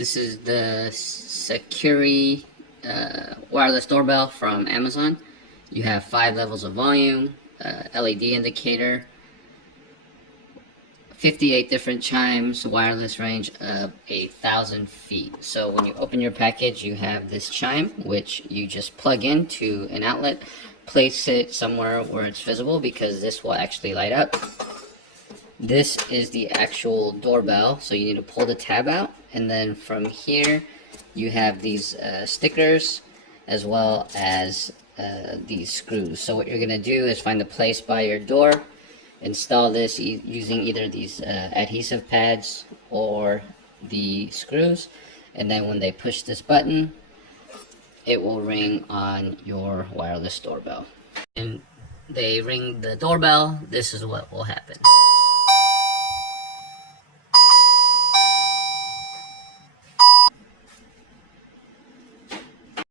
This is the SECRUI wireless doorbell from Amazon. You have 5 levels of volume, LED indicator, 58 different chimes, wireless range of 1,000 feet. So when you open your package, you have this chime, which you just plug into an outlet. Place it somewhere where it's visible because this will actually light up. This is the actual doorbell, so you need to pull the tab out, and then from here you have these stickers as well as these screws. So what you're going to do is find a place by your door, install this using either these adhesive pads or the screws, and then when they push this button, it will ring on your wireless doorbell. And they ring the doorbell, this is what will happen.